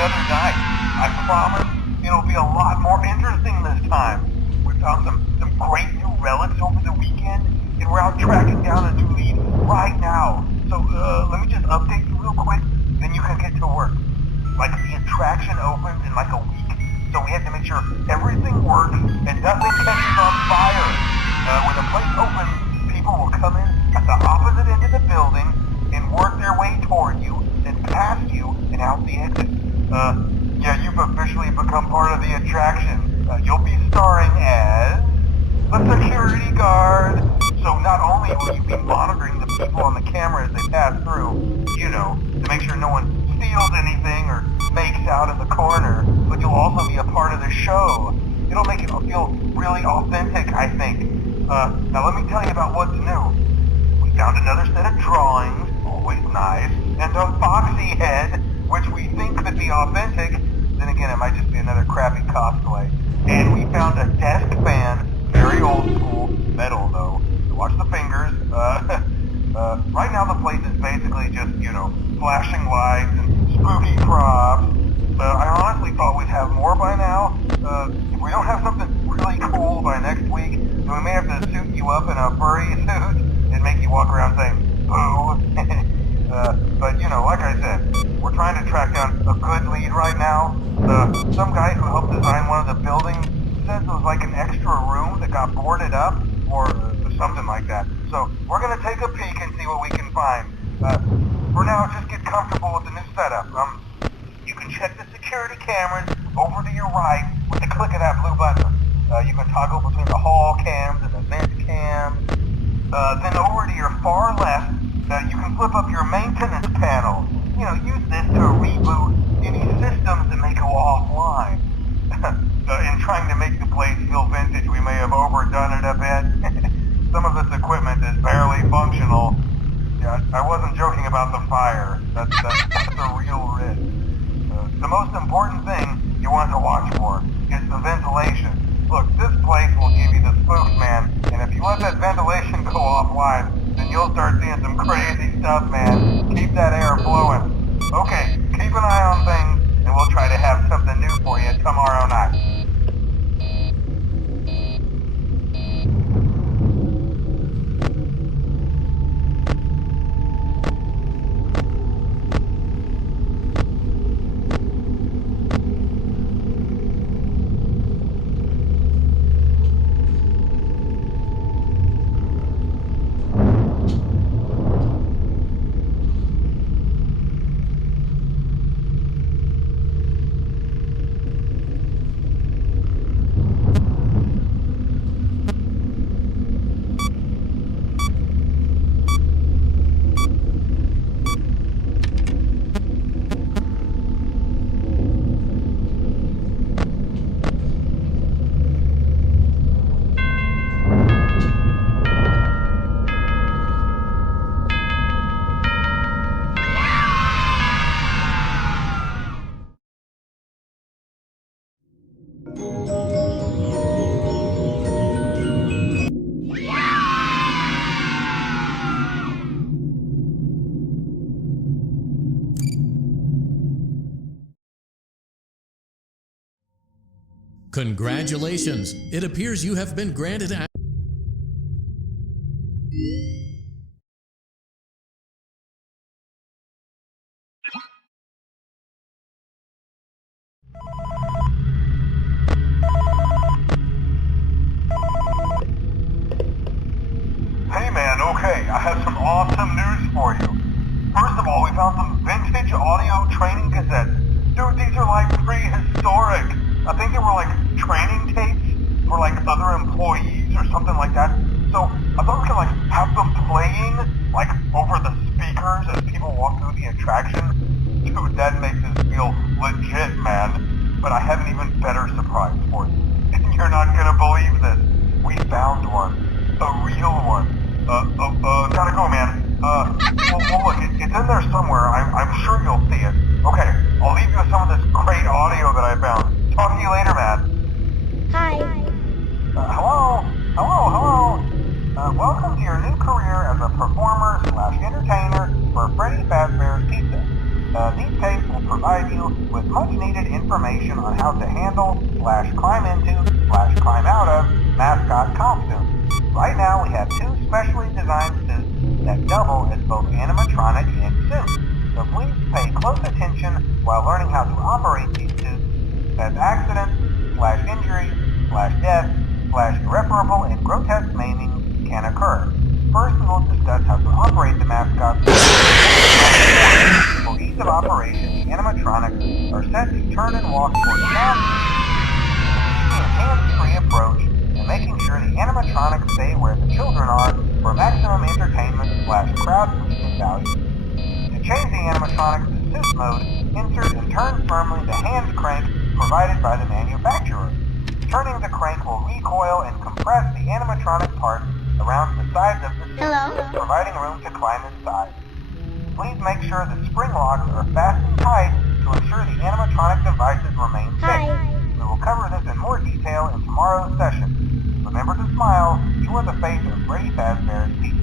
another night. I promise it'll be a lot more interesting this time. We found some great new relics over the weekend, and we're out tracking down a new lead right now. So let me just update you real quick, then you can get to work. Like, the attraction opens in like a week, so we have to make sure everything works and nothing catches on fire. When the place opens, people will come in at the opposite end of the building and work their way toward you, then past you, and out the exit. Yeah, you've officially become part of the attraction. You'll be starring as the security guard. So not only will you be monitoring the people on the camera as they pass through, you know, to make sure no one steals anything or fakes out in the corner, but you'll also be a part of the show. It'll make it feel really authentic, I think. Now let me tell you about what's new. We found another set of drawings, always nice, and a foxy head, which we think could be authentic. Then again, it might just be another crappy cosplay. And we found a desk fan, very old school, metal though. So watch the fingers. Right now the place is basically just, you know, flashing lights and spooky props. I honestly thought we'd have more by now. If we don't have something really cool by next week, then we may have to suit you up in a furry suit and make you walk around saying, boo. But, you know, like I said, we're trying to track down a good lead right now. Some guy who helped design one of the buildings says it was like an extra room that got boarded up, or something like that. So we're going to take a peek and see what we can find. For now, just get comfortable with the new setup. You can check the security cameras over to your right with the click of that blue button. You can toggle between the hall cams and the vent cams. Then over to your far left, you can flip up your maintenance panel. You know, use this to reboot any systems that may go offline. In trying to make the place feel vintage, we may have overdone it a bit. Some of this equipment is barely functional. Yeah, I wasn't joking about the fire. That's a real risk. The most important thing you want to watch for is the ventilation. Look, this place will give you the spooks, man, and if you let that ventilation go offline, then you'll start seeing some crazy stuff, man. Keep that air blowing. Okay, keep an eye on things, and we'll try to have something new for you tomorrow night. Congratulations! It appears you have been granted Hey man, okay, I have some awesome news for you. First of all, we found some vintage audio training cassettes. Dude, these are like prehistoric. I think they were like training tapes for like other employees or something like that. So I thought we could like have them playing like over the speakers as people walk through the attraction. Dude, that makes us feel legit, man. But I have an even better surprise for you. And you're not gonna believe this. We found one. A real one. Gotta go, man. Well, look, it's in there somewhere. I'm sure you'll see it. Okay, I'll leave you with some of this great audio that I found. Talk to you later, man. Hi. Hello. Welcome to your new career as a performer/entertainer for Freddy Fazbear's Pizza. These tapes will provide you with much needed information on how to handle / climb into / climb out of mascot costumes. Right now we have 2 specially designed suits that double as both animatronic and suit. So please pay close attention while learning how to operate these suits, as accidents / injuries / death / irreparable and grotesque maiming can occur. First we will discuss how to operate the mascots. For ease of operation, the animatronics are set to turn and walk towards mask, keeping a hands-free approach and making sure the animatronics stay where the children are for maximum entertainment / crowd pleasing value. To change the animatronics to suit mode, insert and turn firmly the hand crank provided by the manufacturer. Turning the crank will recoil and compress the animatronic parts around the sides of the suit, providing room to climb inside. Please make sure the spring locks are fastened tight to ensure the animatronic devices remain safe. We will cover this in more detail in tomorrow's session. Remember to smile. You are the face of Freddy Fazbear's Pizza.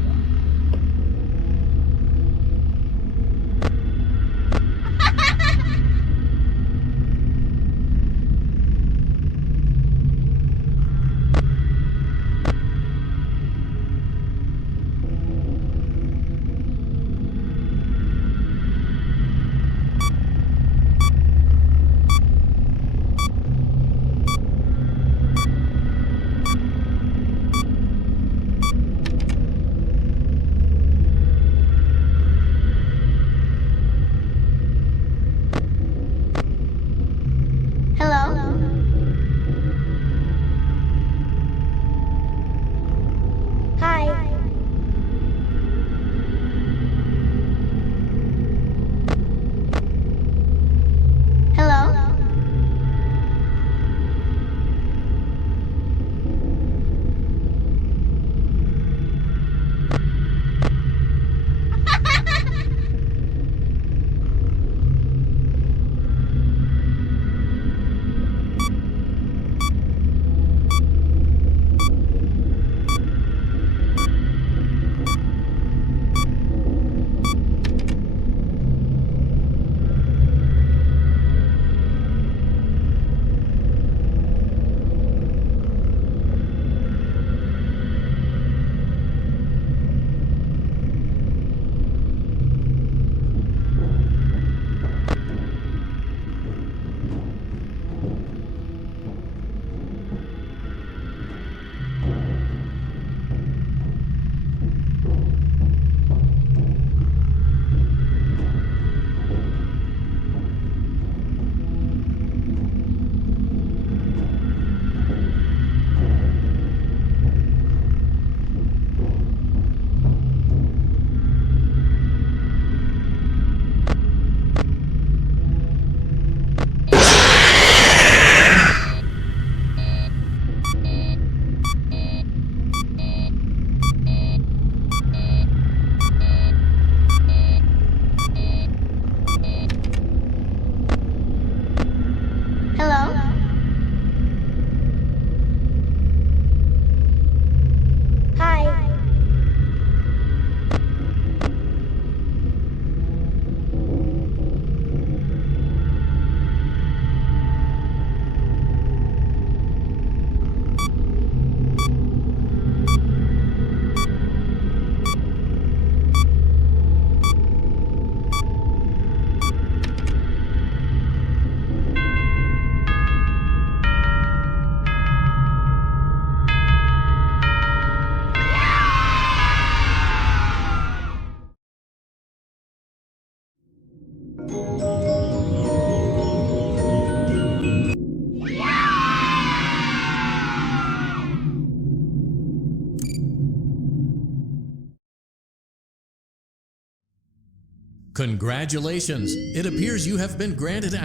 Congratulations! It appears you have been granted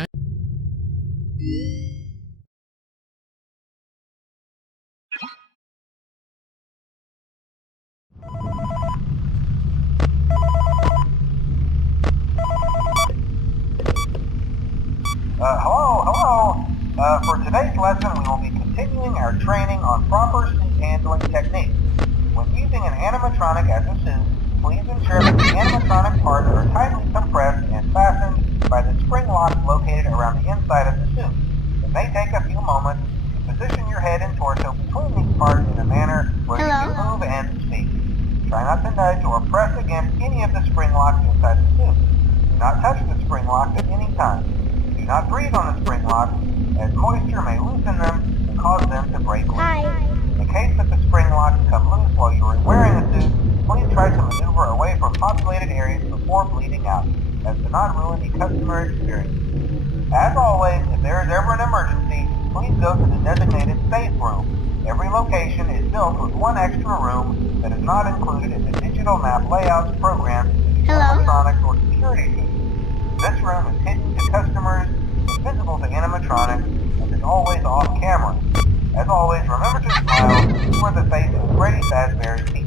Hello. For today's lesson, we will be continuing our training on proper suit handling techniques. When using an animatronic as a suit, please ensure that the animatronic parts are tightly compressed and fastened by the spring locks located around the inside of the suit. It may take a few moments to position your head and torso between these parts in a manner where you can move and speak. Try not to nudge or press against any of the spring locks inside the suit. Do not touch the spring locks at any time. Do not breathe on the spring locks, as moisture may loosen them and cause them to break loose. In the case that the spring locks come loose while you are wearing a suit, please try to maneuver away from populated areas before bleeding out, as to not ruin the customer experience. As always, if there is ever an emergency, please go to the designated safe room. Every location is built with one extra room that is not included in the digital map layouts programmed in the animatronics or security system. This room is hidden to customers, invisible to animatronics, and is always off camera. As always, remember to smile. You are the face of Freddy Fazbear's Pizza.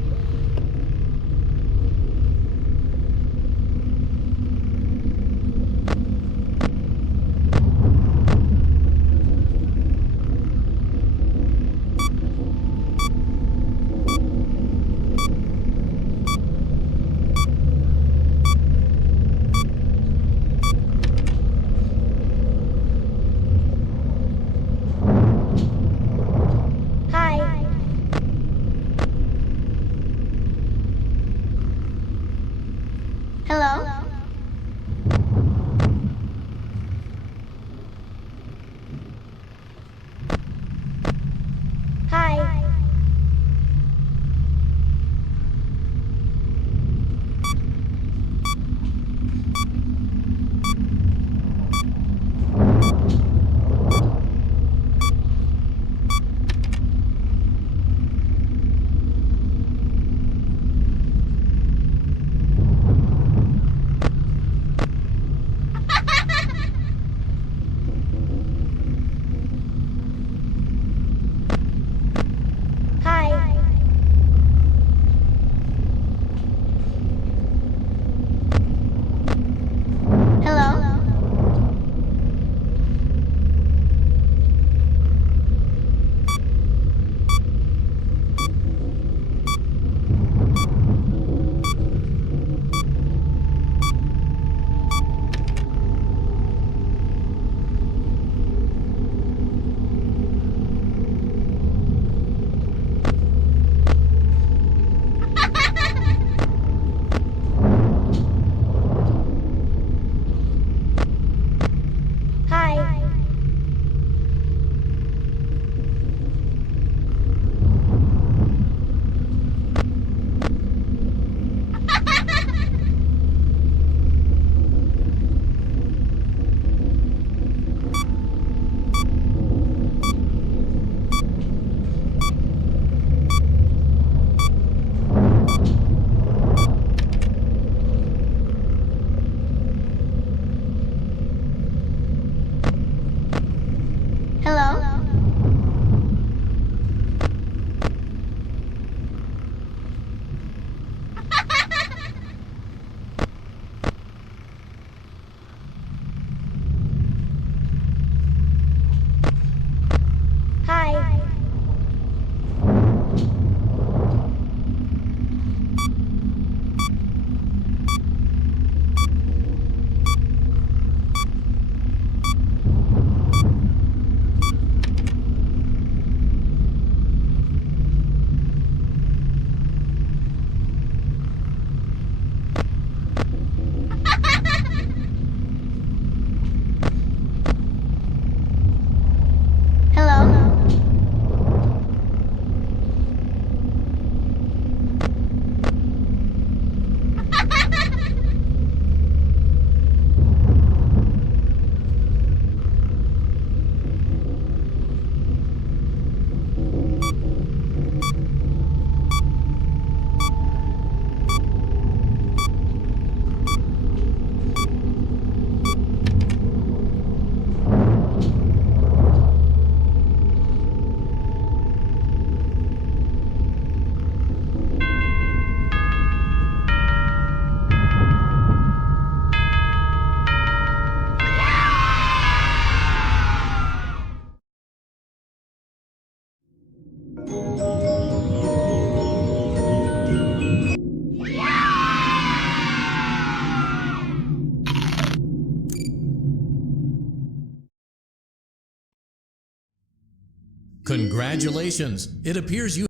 Congratulations! It appears you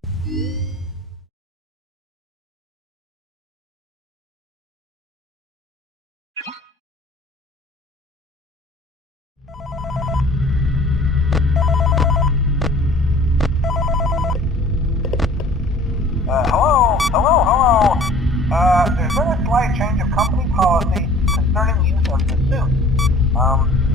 Hello. There's been a slight change of company policy concerning use of the suit.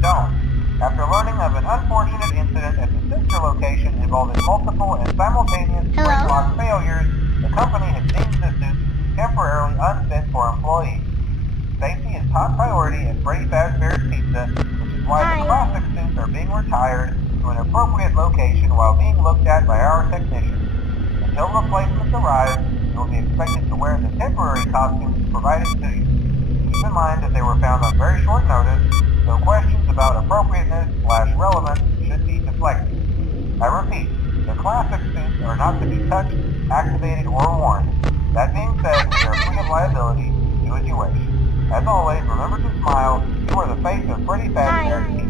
Don't. After learning of an unfortunate incident at the sister location involving multiple and simultaneous spring lock failures, the company has deemed the suit temporarily unfit for employees. Safety is top priority at Freddy Fazbear's Pizza, which is why the classic suits are being retired to an appropriate location while being looked at by our technicians. Until replacements arrive, you will be expected to wear the temporary costumes provided to you. Keep in mind that they were found on very short notice, so questions about appropriateness/relevance should be deflected. I repeat, the classic suits are not to be touched, activated, or worn. That being said, we are free of liability. Do as you wish. As always, remember to smile. You are the face of Freddy Fazbear's Pizza.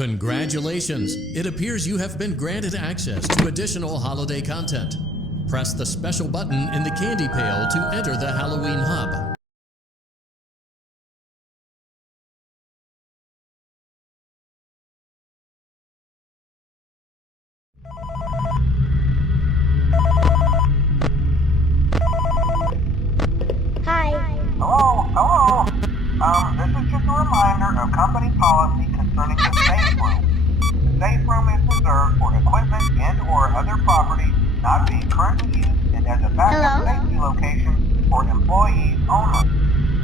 Congratulations! It appears you have been granted access to additional holiday content. Press the special button in the candy pail to enter the Halloween hub. Hi. Hello? This is just a reminder of company policy concerning the safe room. The safe room is reserved for equipment and/or other property not being currently used and as a backup safety location for employees only.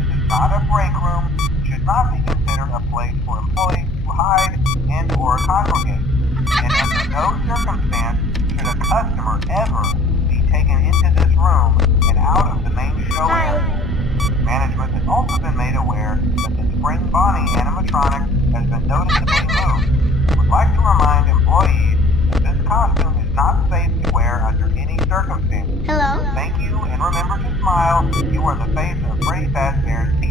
This is not a break room, should not be considered a place for employees to hide and/or congregate. And under no circumstance should a customer ever be taken into this room and out of the main show area. Management has also been made aware that the Spring Bonnie animatronic has been noticeably moved. Would like to remind employees that this costume is not safe to wear under any circumstance. Hello. Thank you, and remember to smile. You are the face of Freddy Fazbear's team.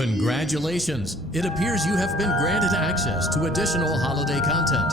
Congratulations! It appears you have been granted access to additional holiday content.